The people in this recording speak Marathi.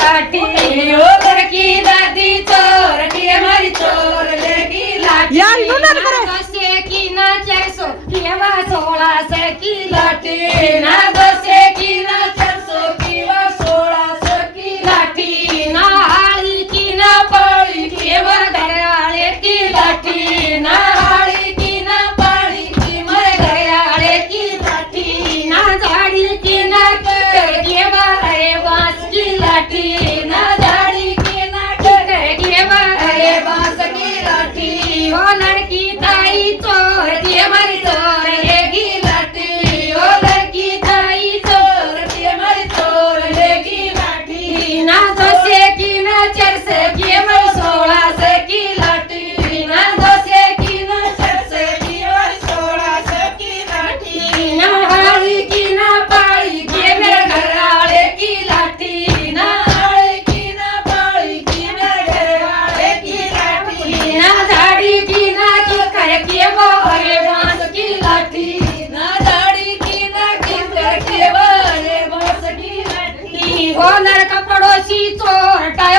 लाठी ओ लड़की दादी चोर की हमारी चोर लेगी लाठी यार, यूं ना करे। ना 200 की ना 400 की हवा 1600 की लाठी ना 200 की ना 400 की वा 1600 की लाठी ना हाड़ी की ना पाड़ी की वा घरवाले की लाठी ना हाड़ी की ना पाड़ी की मरे घरवाले की लाठी ना झाड़ी की ना कर के बारे बांस की लाठी ना झाड़ी की ना कर के बारे बांस की लाठी ओ लड़की ताई चोर की हमारी चोर लेगी लाठी ओ लड़की ताई चोर की हमारी चोर लेगी लाठी ना 200 की ना 400 की हमारी 1600 की लाठी ना 200 की ना 400 की हमारी 1600 की लाठी ना हाड़ी की ना पाड़ी की मेरे घरवाले की लाठी ना हाड़ी की ना पाड़ी की मेरे घरवाले की लाठी ना झाड़ी की ना की कर के बारे बांस की लाठी ना झाड़ी की ना की कर के बारे बांस की लाठी हो लड़का पड़ोसी चोर टाय